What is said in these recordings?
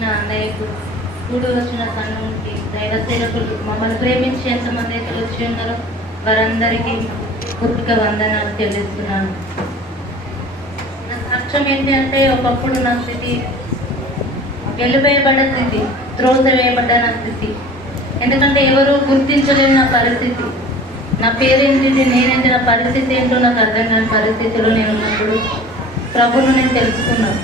వచ్చిన అన్నయ్యకు కూడి వచ్చిన సంఘంకి దైవ సేవకులు మమ్మల్ని ప్రేమించి ఎంతమంది అయితే వచ్చి ఉన్నారో వారందరికీ పూర్తిక వందనాలు చెల్లిస్తున్నాను నా సాక్ష్యం ఏంటి అంటే ఒకప్పుడు నా స్థితి వెలువేయబడ్డ స్థితి త్రోసవేయబడ్డ నా స్థితి. ఎందుకంటే ఎవరు గుర్తించలేని నా పరిస్థితి. నా పేరేంటిది నేనేంటి నా పరిస్థితి ఏంటో నాకు అర్థం కాని పరిస్థితిలో నేను ఉన్నప్పుడు ప్రభును నేను తెలుసుకున్నాను.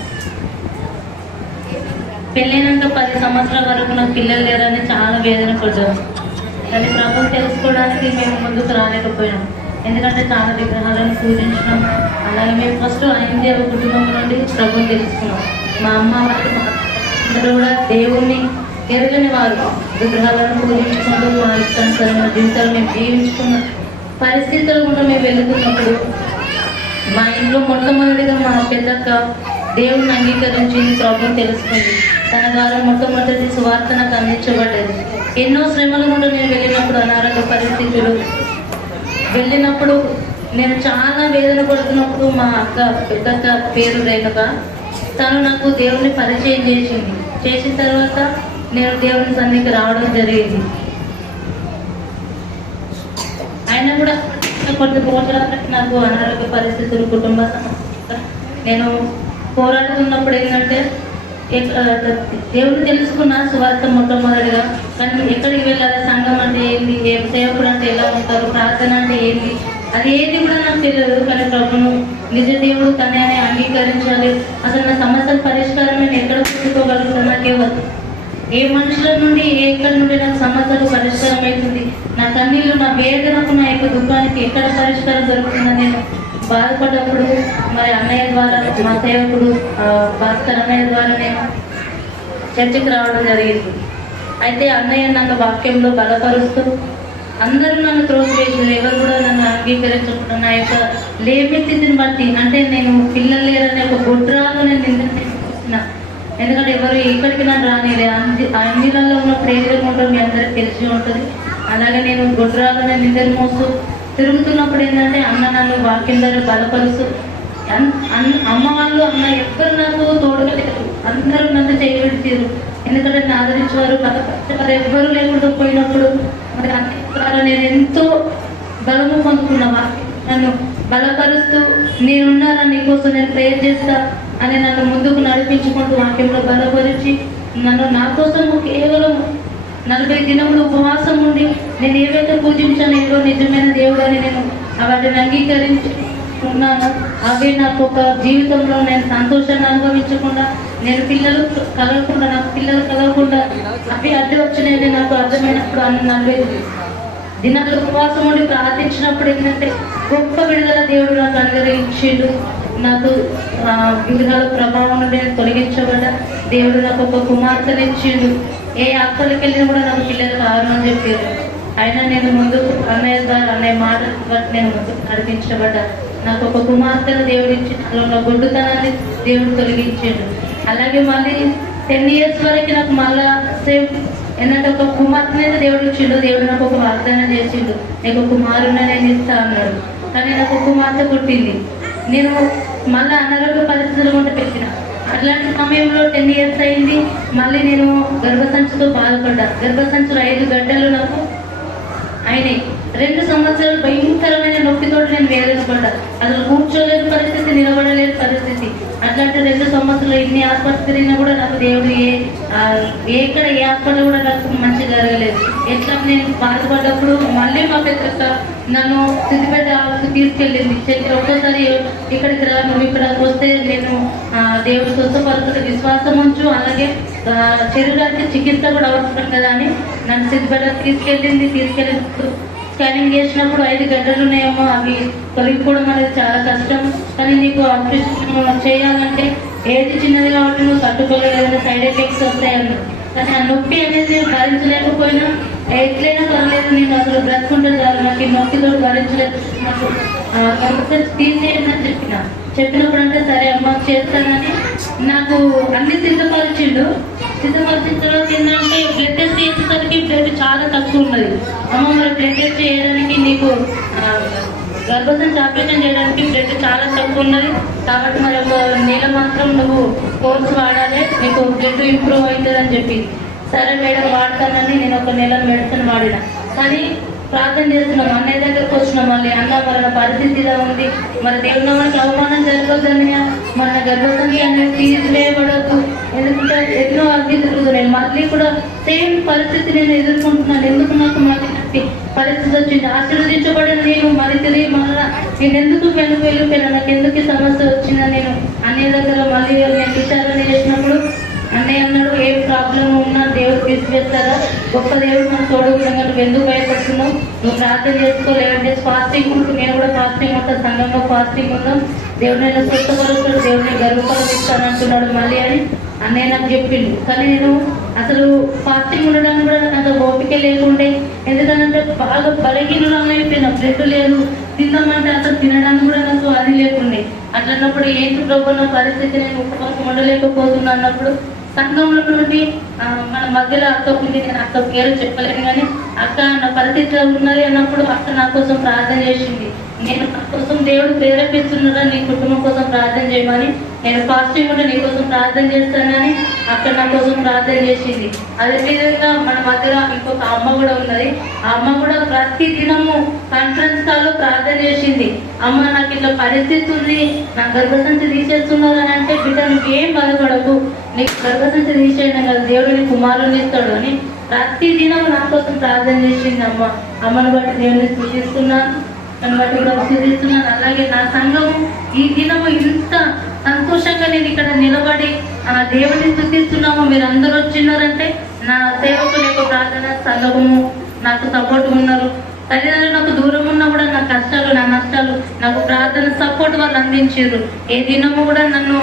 పెళ్ళైనాక పది సంవత్సరాల వరకు నాకు పిల్లలు లేరని చాలా వేదన పడ్డాను కానీ ప్రభు తెలుసుకోవడానికి మేము ముందుకు రాలేకపోయాం. ఎందుకంటే చాలా విగ్రహాలను పూజించడం అలాగే మేము ఫస్ట్ ఆయన కుటుంబం నుండి ప్రభు తెలుసుకున్నాం. మా అమ్మ వాళ్ళు అందరూ కూడా దేవుణ్ణి ఎరగని వారు. విగ్రహాలను పూజించుకుంటూ మా ఇష్టానుసరమైన జీవితాలు మేము జీవించుకున్న. పరిస్థితులు కూడా మేము వెళ్తున్నప్పుడు మా ఇంట్లో మొట్టమొదటిగా మా పెద్దక్క దేవుని అంగీకరించింది ప్రభు తెలుసుకుంది తన ద్వారా మొట్టమొదటి సువార్త నాకు అందించబడ్డది. ఎన్నో శ్రమల గుండా నేను వెళ్ళినప్పుడు అనారోగ్య పరిస్థితులు. వెళ్ళినప్పుడు నేను చాలా వేదన పడుతున్నప్పుడు మా అక్క పెద్దక్క పేరు రేణుక తను నాకు దేవుని పరిచయం చేసింది. చేసిన తర్వాత నేను దేవుని సన్నిధికి రావడం జరిగింది. అయినా కూడా కొన్ని రోజులకి నాకు అనారోగ్య పరిస్థితులు కుటుంబ సమస్యలు. నేను పోరాడుతున్నప్పుడు ఏంటంటే దేవుడు తెలుసుకున్న సువార్త మొట్టమొదటిగా కానీ ఎక్కడికి వెళ్ళాలి సంఘం అంటే ఏంటి ఏ సేవకుడు అంటే ఎలా ఉంటారు ప్రార్థన అంటే ఏంటి అది ఏది కూడా నాకు తెలియదు కానీ ప్రభును నిజ దేవుడు తనే అని అంగీకరించాలి. అసలు నా సమస్యల పరిష్కారం నేను ఎక్కడ పుట్టుకోగలుగుతాను నాకే వద్దు ఏ మనుషుల నుండి ఏ ఎక్కడి నుండి నాకు సమస్యలు పరిష్కారం అవుతుంది నా కన్నీళ్ళు నా వేదనకు నా యొక్క దుఃఖానికి ఎక్కడ పరిష్కారం దొరుకుతుందని నేను? బాధపడ్డప్పుడు మరి అన్నయ్య ద్వారా మా సేవకుడు భాస్కర్ అన్నయ్య ద్వారా నేను చర్చికి రావడం జరిగింది. అయితే అన్నయ్య నన్ను వాక్యంలో బలపరుస్తూ అందరూ నన్ను త్రోసివేసారు ఎవరు కూడా నన్ను అంగీకరించకుండా నా యొక్క లేమి స్థితిని బట్టి అంటే నేను పిల్లలు లేరనే ఒక గుడ్రాలు నేను నిందిస్తున్నా ఎందుకంటే ఎవరు ఎక్కడికి నన్ను రానిలే. అన్ని అన్నిలలో ఉన్న ప్రేరణ ఉండడం మీ అందరికి తెలిసి ఉంటుంది. అలాగే నేను గుడ్రాలు నేను నిద్ర మోస్తూ తిరుగుతున్నప్పుడు ఏంటంటే అన్న నన్ను వాక్యం ద్వారా బలపరుస్తూ అన్- అన్- అమ్మ వాళ్ళు అన్న ఎవ్వరు నాకు తోడుగా లేరు అందరూ నన్ను చేయబెట్టారు. ఎందుకంటే నన్ను ఆదరించేవారు బలపరిచేవారు ఎవ్వరు లేకుండా పోయినప్పుడు మరి అన్నయ్య ద్వారా నేను ఎంతో బలము పొందుకున్నా నన్ను బలపరుస్తూ నేనున్నారా నీకోసం నేను ప్రేయర్ చేస్తా అని నన్ను ముందుకు నడిపించుకుంటూ వాక్యంలో బలపరిచి నన్ను నా కోసం కేవలం నలభై దినములు ఉపవాసం ఉండి నేను ఏవైతే పూజించాను ఏదో నిజమైన దేవుడు అని నేను వాటిని అంగీకరించుకున్నాను. అవి అవే నాకు ఒక జీవితంలో నేను సంతోషాన్ని అనుభవించకుండా నేను పిల్లలు కలగకుండా నాకు పిల్లలు కలగకుండా అవి అడ్డు వచ్చినాయని నాకు అర్థమైనప్పుడు అన్న నలభై దినాలు ఉపవాసం ఉండి ప్రార్థించినప్పుడు ఏంటంటే గొప్ప విడుదల దేవుడు నాకు అనుగ్రహించిండు. నాకు విగ్రహాల ప్రభావం నుండి నేను తొలగించబడ్డ. దేవుడు నాకు ఒక కుమార్తెనిచ్చిండు. ఏ అక్కడికి వెళ్ళినా కూడా నాకు పిల్లలు కావాలని చెప్పారు. అయినా నేను ముందు అన్నయ్య గారు అన్నయ్య మాట బట్టి నేను ముందుకు నడిపించబడ్డా. నాకు ఒక కుమార్తెను దేవుడు ఇచ్చి నాలో ఉన్న గుడ్డుతనాన్ని దేవుడు తొలగించిండు. అలాగే మళ్ళీ టెన్ ఇయర్స్ వరకు నాకు మళ్ళా సేమ్ ఏంటంటే ఒక కుమార్తె అయితే దేవుడు ఇచ్చిండు. దేవుడు నాకు ఒక వాగ్దానం చేసిండు. నీకు కుమారుని నేను ఇస్తా అన్నాడు. కానీ నాకు కుమార్తె పుట్టింది. నేను మళ్ళీ అనారోగ్య పరిస్థితులు కూడా పెట్టిన. అట్లాంటి సమయంలో టెన్ ఇయర్స్ అయింది. మళ్ళీ నేను గర్భసంచితో బాధపడ్డా. గర్భసంచులు ఐదు గడ్డలు నాకు అయినాయి. రెండు సంవత్సరాలు భయంకరమైన నొప్పితో నేను వేదన పడ్డా అసలు కూర్చోలేని పరిస్థితి నిలబడలేని పరిస్థితి. అట్లాంటి రెండు సంవత్సరాలు ఎన్ని ఆసుపత్రి తిరిగినా కూడా నాకు దేవుడు ఏ ఎక్కడ ఏ హాస్పిటల్ కూడా నాకు మంచి జరగలేదు. ఎట్లా నేను బాధపడ్డప్పుడు మళ్ళీ మా పెద్ద నన్ను సిద్దిపేట హాస్పిటల్ తీసుకెళ్ళింది. చెప్పి ఒక్కోసారి ఇక్కడికి రా నువ్వు ఇక్కడ వస్తే నేను దేవుడు స్వస్థపరుతున్న విశ్వాసం ఉంచు. అలాగే శరీరానికి చికిత్స కూడా అవసరం కదా అని నన్ను సిద్దిపేట తీసుకెళ్ళింది. తీసుకెళ్ళి స్కానింగ్ చేసినప్పుడు ఐదు గంటలు ఉన్నాయేమో అవి తొలగిపోవడం అనేది చాలా కష్టం. కానీ నీకు అనిపిస్తుంది చేయాలంటే ఏది చిన్నది కాబట్టి నువ్వు తట్టుకోలేదని సైడ్ ఎఫెక్ట్స్ వస్తాయని. కానీ ఆ నొప్పి అనేది భరించలేకపోయినా ఎట్లయినా పర్లేదు నేను అసలు బ్రతుకుంటే చాలు. నాకు ఈ నొప్పితో భరించలేదు. నాకు తీసేయని తీసేయండి అని చెప్పిన. చెప్పినప్పుడు అంటే సరే అమ్మ చేస్తానని. నాకు అన్ని సిద్ధపరిచిండు. సిద్ధపరిచిన ఏంటంటే బ్లడ్ టెస్ట్ చేసేసరికి బ్లడ్ చాలా తక్కువ ఉన్నది. అమ్మ మరి బ్లడ్ టెస్ట్ చేయడానికి నీకు ఆ, గర్భసంచి ఆపరేషన్ చేయడానికి బ్లడ్ చాలా తక్కువ ఉన్నది. కాబట్టి మరి ఒక నెల మాత్రం నువ్వు కోర్స్ వాడాలి నీకు బ్లడ్ ఇంప్రూవ్ అవుతుంది అని చెప్పి. సరే మేడం వాడతానని నేను ఒక నెల మెడిసిన్ వాడిన. కానీ ప్రార్థన చేస్తున్నాం అన్నయ్య దగ్గరకు వచ్చినాం మళ్ళీ. అన్న మన పరిస్థితి ఇలా ఉంది. మరి దేవుడు మనకి అవమానం జరగొద్దని మన గర్భసంఖ్య అనేది తీసివేయబడద్దు. ఎందుకంటే ఎన్నో అగ్ని తిరుగుతున్నాయి మళ్ళీ కూడా సేమ్ పరిస్థితి నేను ఎదుర్కొంటున్నాను. ఎందుకు నాకు మళ్ళీ పరిస్థితి వచ్చింది? ఆశీర్వదించబడిన నేను మరి తిరిగి మళ్ళా నేను ఎందుకు వెనుక వెళ్ళిపోయినా నాకు ఎందుకు సమస్య వచ్చిందని నేను అనే దగ్గర మళ్ళీ నేను విచారణ చేసినప్పుడు అన్నయ్య అన్నాడు ఏ ప్రాబ్లం ఉన్నా గొప్ప దేవుడు మన తోడు ఉండగా నువ్వు ఎందుకు భయపడుతున్నావు? నువ్వు ప్రార్థన చేసుకో లెవెన్ డేస్ ఫాస్టింగ్ ఉంటూ నేను కూడా ఫాస్టింగ్ ఉంటాను సంఘంలో ఫాస్టింగ్ ఉన్నాం దేవుడు నేను స్వస్థపరుస్తాడు దేవుడిని గర్వపరుస్తాను అంటున్నాడు మళ్ళీ అని అన్నయ్య నాకు చెప్పిండు. కానీ నేను అసలు ఫాస్టింగ్ ఉండడానికి కూడా నాకు అంత ఓపిక లేకుండే. ఎందుకంటే బాగా బలహీనంగా అయిపోయినా. బ్లడ్ లేదు. తిందామంటే అసలు తినడానికి కూడా నాకు అది లేకుండే. అట్లన్నప్పుడు ఏంటి ప్రభు నా పరిస్థితి? నేను ఉపవాసం ఉండలేకపోతున్నా అన్నప్పుడు సంఘంలో నుండి మన మధ్యలో అక్క ఉంది నేను అక్క పేరు చెప్పలేను కానీ అక్క ఉన్నది అన్నప్పుడు అక్క నా కోసం ప్రార్థన చేసింది. నేను నా కోసం దేవుడు ప్రేరేపిస్తున్నారా నీ కుటుంబం కోసం ప్రార్థన చేయమని. నేను ఫాస్టింగ్ కూడా నీ కోసం ప్రార్థన చేస్తానని అక్కడ నా కోసం ప్రార్థన చేసింది. అదేవిధంగా మన మధ్యలో ఇంకొక అమ్మ కూడా ఉన్నది. ఆ అమ్మ కూడా ప్రతి దినము కాన్ఫరెన్స్ కాల్లో ప్రార్థన చేసింది. అమ్మ నాకు ఇట్లా పరిస్థితి ఉంది. నా గర్భసంచి తీసేస్తున్నారు అని అంటే బిడ్డ నువ్వేం బాధపడకు. నీకు గర్భసంచి తీసేయడం కదా దేవుడు నీ కుమారుని ఇస్తాడు అని ప్రతి దినం నా కోసం ప్రార్థన చేసింది అమ్మ. అమ్మను బట్టి దేవుని స్థుతిస్తున్నాను. నన్ను బట్టి కూడా స్థుతిస్తున్నాను. అలాగే నా సంఘము ఈ దినము ఇంత సంతోషంగా నేను ఇక్కడ నిలబడి ఆ దేవుని స్థుతిస్తున్నాము. మీరు అందరూ వచ్చినారంటే నా సేవకుల యొక్క ప్రార్థన సంఘము నాకు సపోర్ట్ ఉన్నారు. తల్లిదండ్రులు నాకు దూరం ఉన్నా కూడా నా కష్టాలు నా నష్టాలు నాకు ప్రార్థన సపోర్ట్ వాళ్ళు అందించారు. ఏ దినము కూడా నన్ను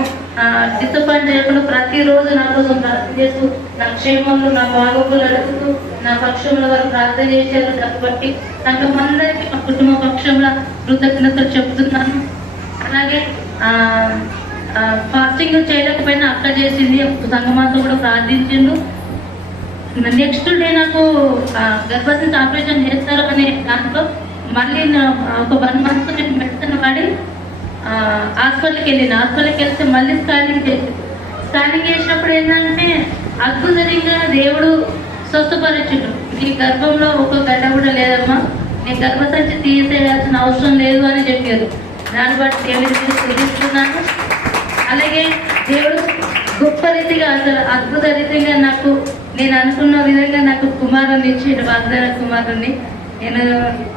డిసప్పాయింట్ చేయకుండా ప్రతిరోజు నా కోసం ప్రార్థన చేస్తూ నా క్షేమంలో నా బాగోగులు అడుగుతూ నా పక్షంలో వారు ప్రార్థన చేశారు. కాబట్టి సంఘం అందరికీ మా కుటుంబ పక్షంలో కృతజ్ఞతలు చెప్తున్నాను అలాగే ఫాస్టింగ్ చేయలేకపోయినా అక్క చేసింది సంగమాతో కూడా ప్రార్థించిండు. నెక్స్ట్ డే నాకు ఆ, ఆపరేషన్ చేస్తారు అనే దాంట్లో మళ్ళీ ఒక వన్ మంత్ నేను మెడిసిన్ వాడి హాస్పిటల్కి వెళ్ళిన. హాస్పిటల్కి వెళ్తే మళ్ళీ స్కానింగ్ చేసి స్కానింగ్ చేసినప్పుడు ఏంటంటే అద్భుతంగా దేవుడు స్వస్థపరచుడు. నీ గర్భంలో ఒక గడ్డ కూడా లేదమ్మా. నీ గర్భసంచి తీసేయాల్సిన అవసరం లేదు అని చెప్పారు. దాన్ని బట్టి దేవుడికి స్థుతిస్తున్నాను. అలాగే దేవుడు గొప్ప రీతిగా అసలు అద్భుత రీతిగా నాకు నేను అనుకున్న విధంగా నాకు కుమారుని ఇచ్చిండు వాగ్దాన కుమారుని నేను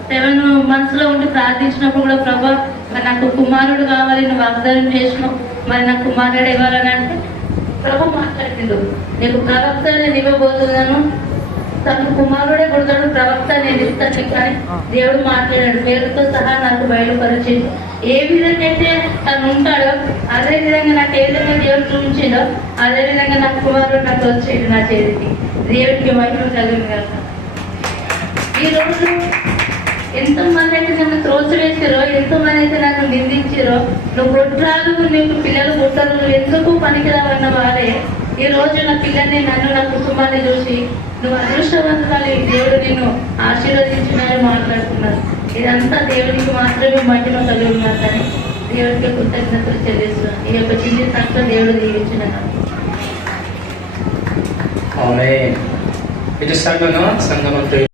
సెవెన్ మంత్స్లో ఉండి ప్రార్థించినప్పుడు కూడా ప్రభా మరి నాకు కుమారుడు కావాలి నువ్వు వాగ్దానం చేసినావు మరి నాకు కుమారుడు ఇవ్వాలని అంటే ప్రభు మాట్లాడిండు. నీకు ప్రవక్త నేను ఇవ్వబోతున్నాను. తన కుమారుడే పుడతాడు ప్రవక్త నేను ఇస్తాను. నీకు అని దేవుడు మాట్లాడాడు పేరుతో సహా నాకు బయలుపరిచి ఏ విధంగా అయితే తను ఉంటాడో అదే విధంగా నాకు ఏ విధంగా దేవుడు చూపించిండో అదే విధంగా నా కుమారుడు నాకు వచ్చేది నా చేతికి. దేవుడికి మహిమ కలిగింది కదా ఈ రోజు మంది అయితే నన్ను త్రోచివేసారో ఎంతమంది అయితే నన్ను నిందించారో నువ్వు గొడ్రాలు నీకు పిల్లలు గుట్టలు నువ్వు ఎందుకు పనికిరావన్న వారే ఈ రోజు నా పిల్లల్ని నన్ను నా కుటుంబాన్ని చూసి నువ్వు అదృష్టవంతురాలు. దేవుడు నిన్ను ఆశీర్వదించినని మాట్లాడుతున్నారు. ఇదంతా దేవునికి మాత్రమే మహిమ కలిగి ఉన్నారు కానీ దేవుడికి కృతజ్ఞతలు చెల్లిస్తున్నాను. ఈ యొక్క చిన్న తక్కువ దేవుడు దీవించిన ఆమె ఇది సంఘం సంఘం